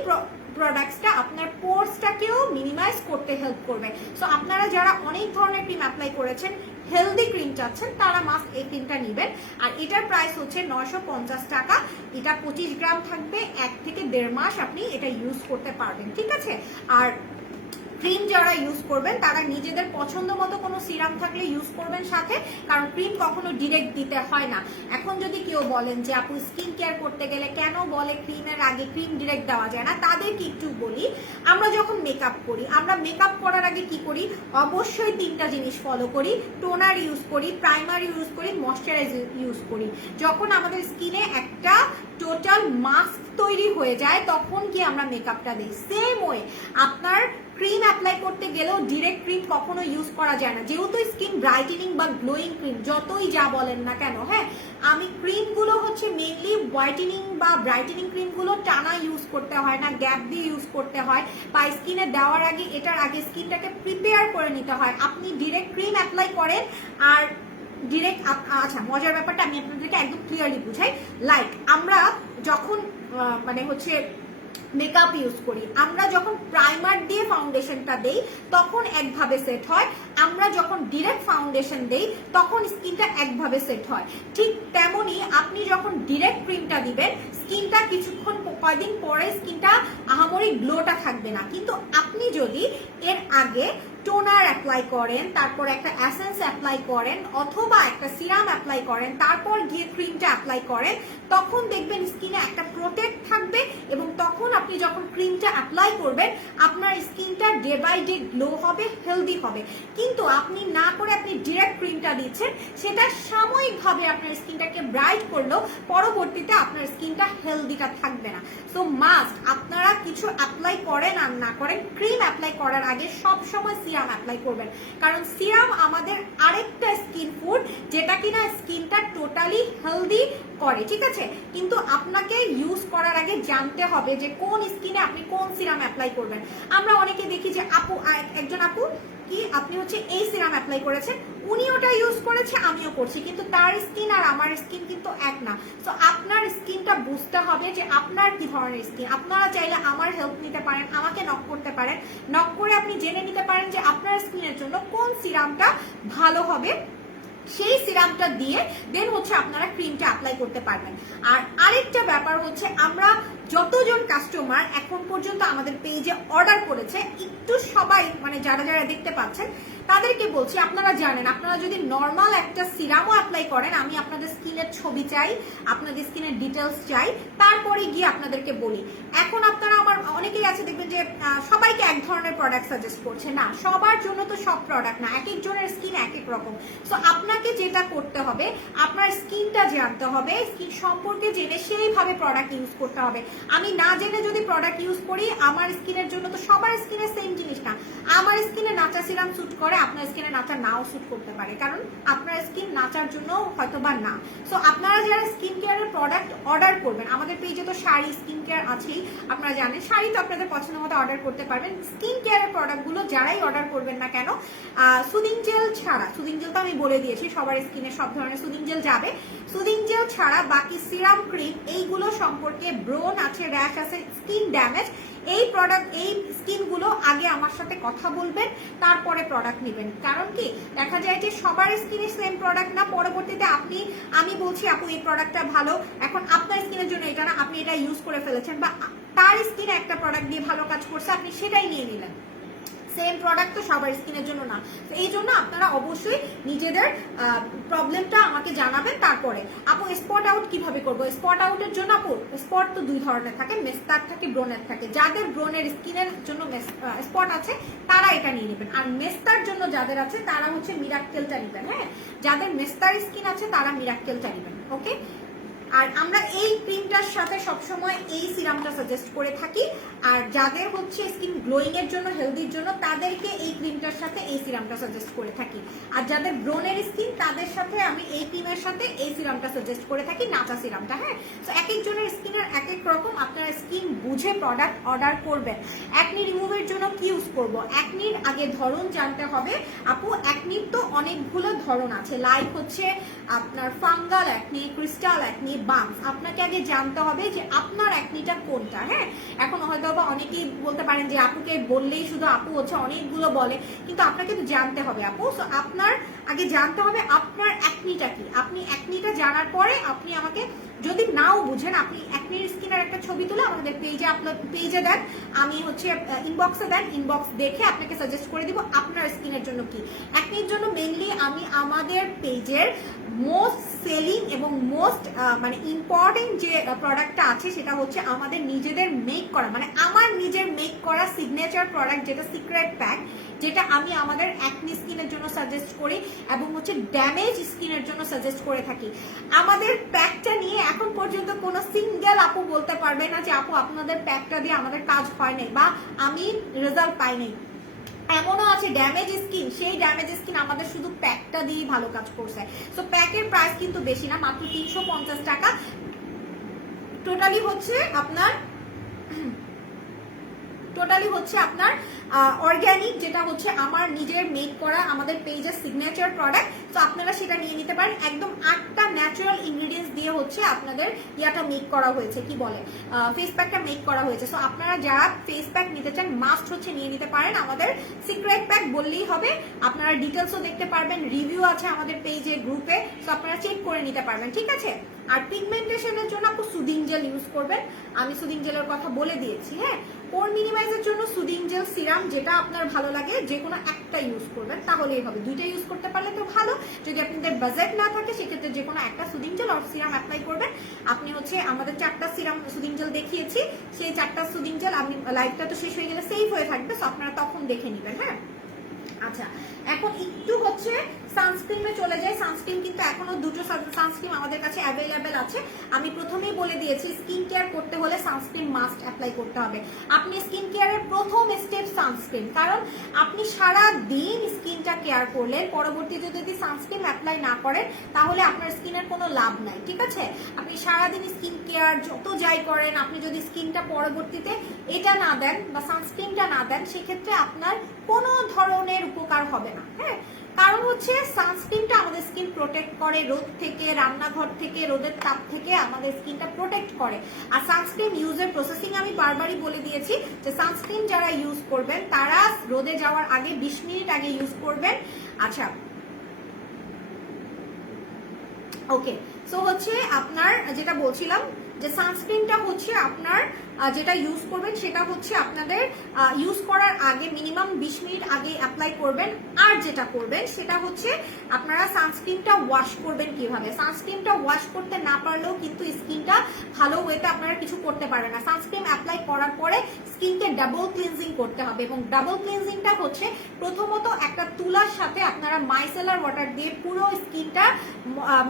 প্রোডাক্টসটা আপনার পোর্সটাকেও মিনিমাইজ করতে হেল্প করবে। সো আপনারা যারা অনেক ধরনের ক্রিম অ্যাপ্লাই করেছেন, হেলদি ক্রিম চাচ্ছেন, তারা মাস্ট এই ক্রিমটা নেবেন। আর এটার প্রাইস হচ্ছে 950 টাকা। এটা 25 গ্রাম থাকবে, 1 থেকে 1.5 মাস আপনি এটা ইউজ করতে পারবেন। ঠিক আছে? আর ক্রিম যারা ইউজ করবেন তারা নিজেদের পছন্দ মতো কোনো সিরাম থাকলে ইউজ করবেন সাথে, কারণ ক্রিম কখনো ডিরেক্ট দিতে হয় না। এখন যদি কেউ বলেন যে আপু স্কিন কেয়ার করতে গেলে কেন বলে ক্রিমের আগে ক্রিম ডিরেক্ট দেওয়া যায় না, তাদেরকে একটু বলি। আমরা যখন মেকআপ করি, আমরা মেকআপ করার আগে কি করি? অবশ্যই 3টা জিনিস ফলো করি। টোনার ইউজ করি, প্রাইমার ইউজ করি, ময়শ্চারাইজার ইউজ করি। যখন আমাদের স্কিনে একটা টোটাল মাস্ক তৈরি হয়ে যায় তখন কি আমরা মেকআপটা দিই। সেম ওয়ে আপনার ক্রিম অ্যাপ্লাই করতে গেলেও ডিরেক্ট ক্রিম কখনো ইউজ করা যায় না, যেহেতু স্কিন ব্রাইটেনিং বা গ্লোয়িং ক্রিম যতই যা বলেন না কেন। হ্যাঁ, আমি ক্রিমগুলো হচ্ছে মেইনলি হোয়াইটেনিং বা ব্রাইটেনিং ক্রিমগুলো টানা ইউজ করতে হয় না, গ্যাপ দিয়ে ইউজ করতে হয়, বা স্কিনে দেওয়ার আগে এটার আগে স্কিনটাকে প্রিপেয়ার করে নিতে হয়। আপনি ডিরেক্ট ক্রিম অ্যাপ্লাই করেন আর ডিরেক্ট, আচ্ছা মজার ব্যাপারটা আমি আপনাদেরকে একদম ক্লিয়ারলি বুঝাই। লাইক আমরা যখন মানে হচ্ছে মেকআপ ইউজ করি, আমরা যখন প্রাইমার দিয়ে ফাউন্ডেশনটা দেই তখন একভাবে সেট হয়, আমরা যখন ডিরেক্ট ফাউন্ডেশন দেই তখন স্কিনটা একভাবে সেট হয়। ঠিক তেমনি আপনি যখন ডিরেক্ট ক্রিমটা দিবেন, স্কিনটা কিছুক্ষণ কয়েকদিন পরে স্কিনটা আহামরি গ্লোটা থাকবে না। কিন্তু আপনি যদি এর আগে টোনার অ্যাপ্লাই করেন, তারপর একটা এসেন্স অ্যাপ্লাই করেন, অথবা একটা সিরাম অ্যাপ্লাই করেন, তারপর গিয়ে ক্রিমটা অ্যাপ্লাই করেন, তখন দেখবেন স্কিনে একটা প্রোটেক্ট থাকবে এবং তখন আপনি যখন ক্রিমটা অ্যাপ্লাই করবেন আপনার স্কিনটা ডে বাই ডে গ্লো হবে, হেলদি হবে। কিন্তু আপনি না করে আপনি ডিরেক্ট ক্রিমটা দিচ্ছেন, সেটা সাময়িকভাবে আপনার স্কিনটাকে ব্রাইট করলেও পরবর্তীতে আপনার স্কিনটা হেলদিটা থাকবে না। সো মাস্ট আপনারা কিছু অ্যাপ্লাই করেন আর না করেন, ক্রিম অ্যাপ্লাই করার আগে সবসময় সিরাম অ্যাপ্লাই করবেন, কারণ সিরাম আমাদের আরেকটা স্কিন ফুড যেটা কিনা স্কিনটা টোটালি হেলদি করে। ঠিক আছে? কিন্তু আপনাকে ইউজ করার আগে জানতে হবে যে কোন স্কিনে আপনি কোন সিরাম অ্যাপ্লাই করবেন। আমরা অনেকে দেখি যে আপু, একজন আপু কি আপনি হচ্ছে এই সিরাম অ্যাপ্লাই করেছেন, উনি ওটা ইউজ করেছে, আমিও করছি, কিন্তু তার স্কিন আর আমার স্কিন কিন্তু এক না। তো আপনার স্কিনটা বুঝতে হবে যে আপনার কি ধরনের স্কিন। আপনারা চাইলে আমার হেল্প নিতে পারেন, আমাকে নক করতে পারেন, নক করে আপনি জেনে নিতে পারেন যে আপনার স্কিনের জন্য কোন সিরামটা ভালো হবে, সেই সিরামটা দিয়ে দেন হচ্ছে আপনারা ক্রিমটা অ্যাপ্লাই করতে পারবেন। আর আরেকটা ব্যাপার হচ্ছে আমরা যতজন কাস্টমার এখন পর্যন্ত আমাদের পেজে অর্ডার করেছে, একটু সবাই মানে যারা যারা দেখতে পাচ্ছেন তাদেরকে বলছি, আপনারা জানেন আপনারা যদি নর্মাল একটা সিরামও অ্যাপ্লাই করেন, আমি আপনাদের স্কিনের ছবি চাই, আপনাদের স্কিনের ডিটেলস চাই, তারপরে গিয়ে আপনাদেরকে বলি। এখন আপনারা আমার অনেকেই আছে দেখবেন যে সবাইকে এক ধরনের প্রোডাক্ট সাজেস্ট করছে, না সবার জন্য তো সব প্রোডাক্ট না, এক একজনের স্কিন এক এক রকম। সো আপনাকে যেটা করতে হবে, আপনার স্কিনটা জানতে হবে, স্কিন সম্পর্কে জেনে সেইভাবে প্রোডাক্ট ইউজ করতে হবে। আমি না জেনে যদি প্রোডাক্ট ইউজ করি, আমার স্কিনের জন্য তো সবার স্কিনের সেম জিনিস না, আমার স্কিনে নাচা সিরাম স্যুট করে, আপনার স্কিনে নাচা নাও স্যুট করতে পারে, কারণ আপনার স্কিন নাচার জন্য হয়তো বা না। সো আপনারা যারা স্কিন কেয়ারের প্রোডাক্ট অর্ডার করবেন, আমাদের পেজে তো শাড়ি স্কিন কেয়ার আছেই, আপনারা জানেন শাড়ি তো আপনাদের পছন্দ মতো অর্ডার করতে পারবেন। স্কিন কেয়ারের প্রোডাক্টগুলো যারাই অর্ডার করবেন না কেন, সুদিং জেল ছাড়া, সুদিং জেল তো আমি বলে দিয়েছি সবার স্কিনে সব ধরনের সুদিং জেল যাবে, সুদিং জেল ছাড়া বাকি সিরাম ক্রিম এইগুলো সম্পর্কে ব্রোন আছে, র্যাশ আছে, স্কিন ড্যামেজ, এই প্রোডাক্ট এই স্কিনগুলো আগে আমার সাথে কথা বলবেন, তারপরে প্রোডাক্ট নেবেন। কারণ কি দেখা যায় যে সবার স্কিনে সেম প্রোডাক্ট না, পরবর্তীতে আমি বলছি আপু এই প্রোডাক্টটা ভালো, এখন আপনার স্কিনের জন্য এটা না, আপনি এটা ইউজ করে ফেলেছেন, বা তার স্কিনে একটা প্রোডাক্ট দিয়ে ভালো কাজ করছে, আপনি সেটাই নিয়ে নিলেন, সেম প্রোডাক্ট তো সবার স্কিনের জন্য না। এই জন্য আপনারা অবশ্যই নিজেদের প্রবলেমটা আমাকে জানাবেন। তারপরে আপু স্পট আউট কিভাবে করবো? স্পট আউটের জন্য আপু স্পট তো দুই ধরনের থাকে, মেস্তার থাকে, ব্রোনের থাকে। যাদের ব্রোনের স্কিনের জন্য স্পট আছে তারা এটা নিয়ে নেবেন, আর মেস্তার জন্য যাদের আছে তারা হচ্ছে মিরাক্কেলটা নেবেন। হ্যাঁ, যাদের মেস্তার স্কিন আছে তারা মিরাক্কেলটা নেবেন। ওকে, আর আমরা এই ক্রিমটার সাথে সবসময় এই সিরামটা সাজেস্ট করে থাকি, আর যাদের হচ্ছে স্কিন গ্লোয়িং এর জন্য, হেলদির জন্য, তাদেরকে এই ক্রিমটার সাথে এই সিরামটা সাজেস্ট করে থাকি। আর যাদের ব্রোনের স্কিন তাদের সাথে আমি এই ক্রিমের সাথে এই সিরামটা সাজেস্ট করে থাকি, নাচা সিরামটা। হ্যাঁ, তো এক একজনের স্কিনের এক এক রকম, আপনারা স্কিন বুঝে প্রোডাক্ট অর্ডার করবেন। অ্যাকনি রিমুভের জন্য কি ইউজ করব? অ্যাকনির আগে ধরন জানতে হবে আপু। অ্যাকনির তো অনেকগুলো ধরন আছে, লাইক হচ্ছে আপনার fungal acne, crystal acne, bumps. আপনাকে আগে জানতে হবে যে আপনার অ্যাকনিটা কোনটা। হ্যাঁ, এখন হয়তো বা অনেকেই বলতে পারেন যে আপুকে বললেই শুধু আপু হচ্ছে অনেকগুলো বলে, কিন্তু আপনাকে তো জানতে হবে আপু। সো আপনার আগে জানতে হবে আপনার অ্যাকনিটা কি। আপনি অ্যাকনিটা জানার পরে আপনি আমাকে, যদি নাও বুঝেন, আপনি অ্যাকনির স্কিনের একটা ছবি তুলে আমাদের পেজে দেন, আমি হচ্ছে ইনবক্সে দেন, ইনবক্স দেখে আপনাকে সাজেস্ট করে দিব আপনার স্কিনের জন্য কি। অ্যাকনির জন্য মেইনলি আমি আমাদের পেজের মোস্ট সেলিং এবং মোস্ট মানে ইম্পর্টেন্ট যে প্রোডাক্টটা আছে সেটা হচ্ছে আমাদের নিজেদের মেক করা, মানে আমার নিজের মেক করা সিগনেচার প্রোডাক্ট, যেটা সিক্রেট প্যাক, যেটা আমি আমাদের অ্যাকনি স্কিনের জন্য সাজেস্ট করি এবং হচ্ছে ড্যামেজ স্কিনের জন্য সাজেস্ট করে থাকি। আমাদের প্যাকটা নিয়ে এখন পর্যন্ত কোনো সিঙ্গেল আপু বলতে পারবে না যে আপু আপনাদের প্যাকটা দিয়ে আমাদের কাজ হয় নাই বা আমি রেজাল্ট পাই নাই। এমনও আছে ড্যামেজ স্কিন, সেই ড্যামেজ স্কিন আমাদের শুধু প্যাকটা দিয়েই ভালো কাজ করছে। তো প্যাকের প্রাইস কিন্তু বেশি না, মাত্র 350 টাকা। টোটালি হচ্ছে আপনার অর্গানিক, যেটা হচ্ছে আমার নিজের মেক করা আমাদের পেজের সিগনেচার প্রোডাক্ট। তো আপনারা সেটা নিয়ে নিতে পারেন। একদম 8টা ন্যাচারাল ইনগ্রিডিয়েন্টস দিয়ে হচ্ছে আপনাদের ইয়াটা মেক করা হয়েছে, কি বলে ফেস প্যাকটা মেক করা হয়েছে। সো আপনারা যারা ফেস প্যাক নিতে চান মাস্ট হচ্ছে নিয়ে নিতে পারেন আমাদের সিক্রেট প্যাক বললেই হবে। আপনারা ডিটেলসও দেখতে পারবেন, রিভিউ আছে আমাদের পেজে, গ্রুপে, সো আপনারা চেক করে নিতে পারবেন। ঠিক আছে, আর পিগমেন্টেশনের জন্য আপনি সুদিং জেল ইউজ করবেন, আমি সুদিং জেলের কথা বলে দিয়েছি। হ্যাঁ, পোর মিনিমাইজের জন্য সুদিং জেল সিরাম, যেটা আপনার ভালো লাগে যে কোনো একটা ইউজ করবেন, তাহলেই হবে। দুইটা ইউজ করতে পারলে তো ভালো, যদি আপনাদের বাজেট না থাকে সেক্ষেত্রে যে কোনো একটা সুদিং জেল আর সিরাম অ্যাপ্লাই করবেন। আপনি হচ্ছে আমাদের 4টা সিরাম সুদিং জেল দেখিয়েছি, সেই 4টা সুদিং জেল আমি লাইভটা তো শেষ হয়ে গেলে সেভ হয়ে থাকবে, সো আপনারা তখন দেখে নেবেন। হ্যাঁ, আচ্ছা, এখন একটু হচ্ছে সানস্ক্রিনে চলে যায়। সানস্ক্রিন কিন্তু এখনো দুটো সানস্ক্রিন আমাদের কাছে অ্যাভেলেবেল আছে। আমি প্রথমেই বলে দিয়েছি স্কিন কেয়ার করতে হলে সানস্ক্রিন মাস্ট অ্যাপ্লাই করতে হবে। আপনি স্কিন কেয়ারের প্রথম স্টেপ সানস্ক্রিন, কারণ আপনি সারা দিন স্কিনটা কেয়ার করলেন, পরবর্তীতে যদি সানস্ক্রিন অ্যাপ্লাই না করেন তাহলে আপনার স্কিনের কোনো লাভ নাই। ঠিক আছে, আপনি সারাদিন স্কিন কেয়ার যত যাই করেন, আপনি যদি স্কিনটা পরবর্তীতে এটা না দেন বা সানস্ক্রিনটা না দেন, সেক্ষেত্রে আপনার কোনো ধরনের উপকার হবে না। হ্যাঁ, কারণ হচ্ছে সানস্ক্রিনটা আমাদের স্কিন প্রোটেক্ট করে রোদ থেকে, রান্নাঘর থেকে, রোদের তাপ থেকে আমাদের স্কিনটা প্রোটেক্ট করে। আর সানস্ক্রিন ইউজের প্রসেসিং আমি বারবারই বলে দিয়েছি যে সানস্ক্রিন যারা ইউজ করবেন তারা রোদে যাওয়ার আগে 20 মিনিট আগে ইউজ করবেন। আচ্ছা, ওকে, সো হচ্ছে আপনার যেটা বলছিলাম যে সানস্ক্রিনটা হচ্ছে আপনার যেটা ইউজ করবেন সেটা হচ্ছে আপনাদের ইউজ করার আগে মিনিমাম 20 মিনিট আগে অ্যাপ্লাই করবেন। আর যেটা করবেন সেটা হচ্ছে আপনারা সানস্ক্রিনটা ওয়াশ করবেন কিভাবে। সানস্ক্রিনটা ওয়াশ করতে না পারলেও কিন্তু স্কিনটা ভালো ওয়েতে আপনারা কিছু করতে পারবেন না। সানস্ক্রিন অ্যাপ্লাই করার পরে স্কিনকে ডাবল ক্লিনজিং করতে হবে, এবং ডাবল ক্লিনজিংটা হচ্ছে প্রথমত একটা তুলার সাথে আপনারা মাইসেলার ওয়াটার দিয়ে পুরো স্কিনটা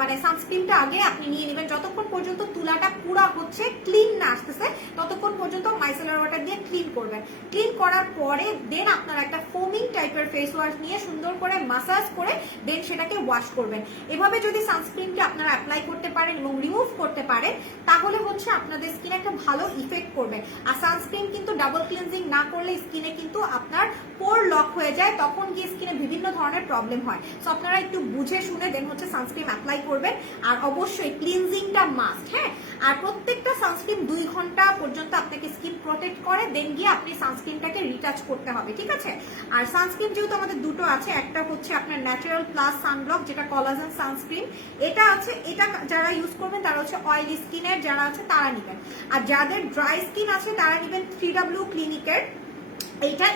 মানে সানস্ক্রিনটা আগে আপনি নিয়ে নেবেন। যতক্ষণ পর্যন্ত তুলাটা পুরো হচ্ছে ক্লিন না আসতেছে ততক্ষণ পর্যন্ত মাইসেলার ওয়াটার দিয়ে ক্লিন করবেন। ক্লিন করার পরে দেন আপনারা একটা ফোমিং টাইপের ফেস ওয়াশ নিয়ে সুন্দর করে মাসাজ করে দেন সেটাকে ওয়াশ করবেন। এভাবে যদি সানস্ক্রিনকে আপনারা অ্যাপ্লাই করতে পারেন এবং রিমুভ করতে পারেন তাহলে হচ্ছে আপনাদের স্কিনে একটা ভালো ইফেক্ট করবে। আর সানস্ক্রিন কিন্তু ডাবল ক্লিনজিং না করলে স্কিনে কিন্তু আপনার পোর লক হয়ে যায়, তখন গিয়ে স্কিনে বিভিন্ন ধরনের প্রবলেম হয়। সো আপনারা একটু বুঝে শুনে দেন হচ্ছে সানস্ক্রিন অ্যাপ্লাই করবেন। আর অবশ্যই ক্লিনজিংটা মাস্ট, হ্যাঁ। আর প্রত্যেকটা সানস্ক্রিন 2 ঘন্টা পর্যন্ত আপনাকে স্কিন প্রোটেক্ট করে, দেন গিয়ে আপনি সানস্ক্রিনটাকে রিটাচ করতে হবে, ঠিক আছে। আর সানস্ক্রিন যেহেতু আমাদের দুটো আছে, একটা হচ্ছে আপনার ন্যাচারাল প্লাস সানব্লক যেটা কোলাজেন সানস্ক্রিন, এটা আছে। এটা যারা ইউজ করবেন তারা হচ্ছে অয়েলি স্কিনের যারা আছে তারা নেবেন, আর যাদের ড্রাই স্কিন আছে তারা নেবেন 3W ক্লিনিকের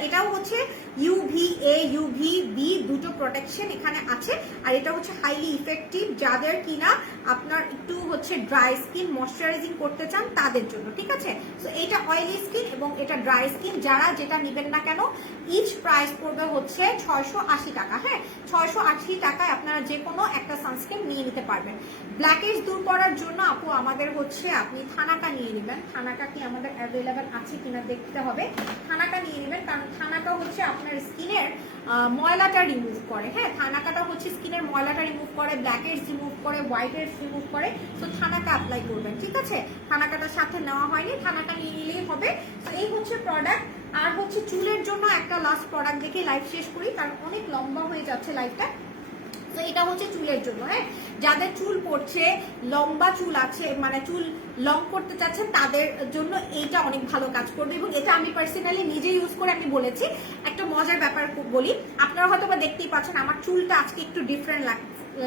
এটাও হচ্ছে UVA UVB দুটো প্রোটেকশন এখানে আছে। আর এটা হচ্ছে হাইলি ইফেক্টিভ যাদের কিনা আপনার একটু হচ্ছে ড্রাই স্কিন ময়শ্চারাইজিং করতে চান তাদের জন্য, ঠিক আছে। সো এটা অয়েলি স্কিন এবং এটা ড্রাই স্কিন যারা যেটা নেবেন না কেন ইচ প্রাইস পড়বে হচ্ছে 680 টাকা, হ্যাঁ। 680 টাকায় আপনারা যে কোনো একটা সানস্ক্রিন নিয়ে নিতে পারবেন। ব্ল্যাকেজ দূর করার জন্য আপু আমাদের হচ্ছে আপনি থানাকা নিয়ে নেবেন। থানাকা কি আমাদের অ্যাভেলেবেল আছে কিনা দেখতে হবে। থানাকা নিয়ে নেবেন কারণ থানাকা হচ্ছে আপনার স্কিনের ময়লাটা রিমুভ করে, হ্যাঁ। থানাকাটা হচ্ছে স্কিনের ময়লাটা রিমুভ করে, ব্ল্যাকেজ রিমুভ করে, হোয়াইটেজ রিমুভ করে। সো থানাকা অ্যাপ্লাই করবেন, ঠিক আছে। থানাকাটার সাথে নেওয়া হয়নি, থানাকা নিয়ে নিলেই হবে। তো এই হচ্ছে প্রোডাক্ট। আর হচ্ছে চুলের জন্য একটা লাস্ট প্রোডাক্ট দেখে লাইভ শেষ করি কারণ অনেক লম্বা হয়ে যাচ্ছে লাইভটা। তো এটা হচ্ছে চুলের জন্য, হ্যাঁ। যাদের চুল পড়ছে, লম্বা চুল আছে, মানে চুল লং করতে চাচ্ছেন তাদের জন্য এইটা অনেক ভালো কাজ করবে। এবং এটা আমি পার্সোনালি নিজে ইউজ করে আমি বলেছি। একটা মজার ব্যাপার বলি, আপনারা হয়তো বা দেখতেই পাচ্ছেন আমার চুলটা আজকে একটু ডিফারেন্ট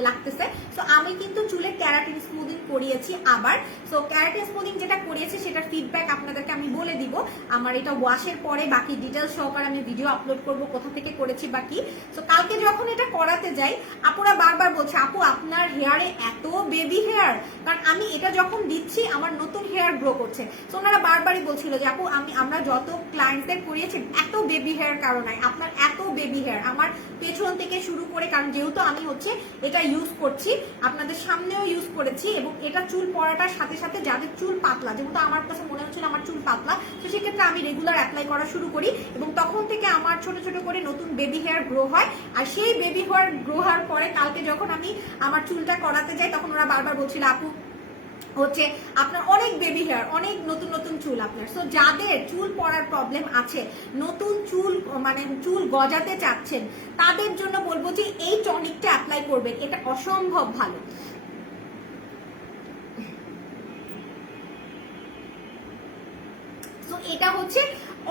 লাগতেছে। সো আমি কিন্তু চুলে ক্যারাটিন স্মুদিং করিয়েছি আবার। সো ক্যারাটিন স্মুদিং যেটা করিয়েছি সেটার ফিডব্যাক আপনাদেরকে আমি বলে দিব। আমার এটা ওয়াশের পরে বাকি ডিটেলস সহকারে আমি ভিডিও আপলোড করব কোথা থেকে করেছি বাকি। সো কালকে যখন এটা করাতে যাই আপুরা বারবার বলছে আপু আপনার হেয়ারে এত বেবি হেয়ার, কারণ আমি এটা যখন দিচ্ছি আমার নতুন হেয়ার গ্রো করছে। সো ওনারা বারবারই বলছিল যে আপু আমরা যত ক্লায়েন্টদের করিয়েছি এত বেবি হেয়ার কারণ নাই, আপনার এত বেবি হেয়ার। আমার পেছন থেকে শুরু করে, কারণ যেহেতু আমি হচ্ছে এটা ইউজ করছি আপনাদের সামনেও ইউজ করেছি, এবং এটা চুল পড়াটার সাথে সাথে যাদের চুল পাতলা, যেহেতু আমার কাছে মনে হচ্ছিল আমার চুল পাতলা, তো সেক্ষেত্রে আমি রেগুলার অ্যাপ্লাই করা শুরু করি এবং তখন থেকে আমার ছোট ছোট করে নতুন বেবি হেয়ার গ্রো হয়। আর সেই বেবি হেয়ার গ্রো হওয়ার পরে কালকে যখন আমি আমার চুলটা করাতে যাই তখন ওরা বারবার বলছিল আপু হচ্ছে আপনার অনেক বেবি হেয়ার, অনেক নতুন নতুন চুল আপনার। সো যাদের চুল পড়ার প্রবলেম আছে, নতুন চুল মানে চুল গজাতে চাচ্ছেন, তাদের জন্য বলবো যে এই টনিকটা অ্যাপ্লাই করবেন, এটা অসম্ভব ভালো। সো এটা হচ্ছে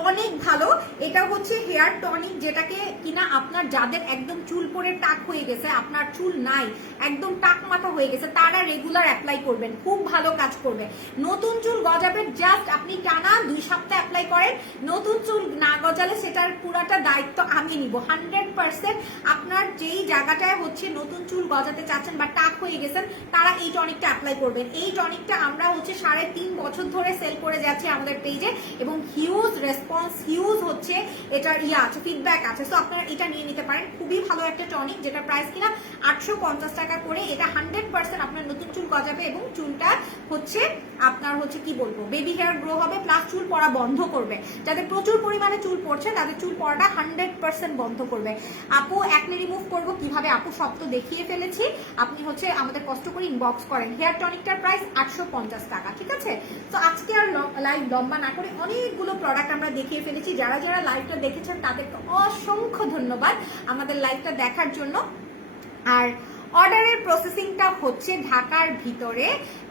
অনেক ভালো। এটা হচ্ছে হেয়ার টনিক যেটাকে কিনা আপনার যাদের একদম চুল পড়ে টাক হয়ে গেছে, আপনার চুল নাই, একদম টাক মাথা হয়ে গেছে, তারা রেগুলার অ্যাপ্লাই করবেন, খুব ভালো কাজ করবে। নতুন চুল গজাবে জাস্ট আপনি টানা 2 সপ্তাহ অ্যাপ্লাই করেন, নতুন চুল না গজালে সেটার পুরাটা দায়িত্ব আমি নিব 100%। আপনার যেই জায়গাটায় হচ্ছে নতুন চুল গজাতে চাচ্ছেন বা টাক হয়ে গেছেন তারা এই টনিকটা অ্যাপ্লাই করবেন। এই টনিকটা আমরা হচ্ছে 3.5 বছর ধরে সেল করে যাচ্ছি আমাদের পেজে এবং হিউজ রেসপন্স, হিউজ হচ্ছে এটার আছে, ফিডব্যাক আছে। সো আপনারা এটা নিয়ে নিতে পারেন, খুবই ভালো একটা টনিক যেটা প্রাইস কিনা 850 টাকা করে। এটা 100% আপনার নতুন চুল গজাবে এবং চুলটা হচ্ছে আপনার হচ্ছে কি বলবো বেবি হেয়ার গ্রো হবে, প্লাস চুল পড়া বন্ধ করবে। যাদের প্রচুর পরিমাণে চুল পড়ছে তাদের চুল পড়াটা 100% বন্ধ করবে। আপু একনি রিমুভ করবো কিভাবে আপু, সব তো দেখিয়ে ফেলেছি। আপনি হচ্ছে আমাদের কষ্ট করে ইনবক্স করেন। হেয়ার টনিকটার প্রাইস 850 টাকা, ঠিক আছে। তো আজকে আর লাইভ লম্বা না করে অনেকগুলো প্রোডাক্ট আমরা দেখিয়ে ফেলেছি। যারা যারা লাইভটা দেখেছেন তাদেরকে অসংখ্য ধন্যবাদ আমাদের লাইভটা দেখার জন্য। আর অর্ডারের প্রসেসিংটা হচ্ছে ঢাকার ভিতরে,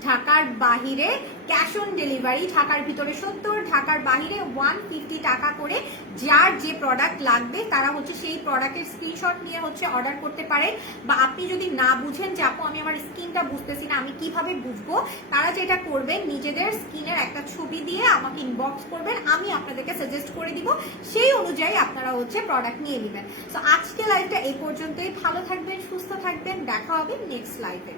ঢাকার বাহিরে ক্যাশ অন ডেলিভারি, ঢাকার ভিতরে 70, ঢাকার বাইরে 150 টাকা করে। যার যে প্রোডাক্ট লাগবে তারা হচ্ছে সেই প্রোডাক্টের স্ক্রিনশট নিয়ে হচ্ছে অর্ডার করতে পারে। বা আপনি যদি না বুঝেন যে আপু আমি আমার স্কিনটা বুঝতেছি না, আমি কিভাবে বুঝবো, তারা যেটা করবেন নিজেদের স্কিনের একটা ছবি দিয়ে আমাকে ইনবক্স করবেন, আমি আপনাদেরকে সাজেস্ট করে দিব, সেই অনুযায়ী আপনারা হচ্ছে প্রোডাক্ট নিয়ে নেবেন। তো আজকে লাইভটা এই পর্যন্তই। ভালো থাকবেন, সুস্থ থাকবেন, দেখা হবে নেক্সট লাইভে।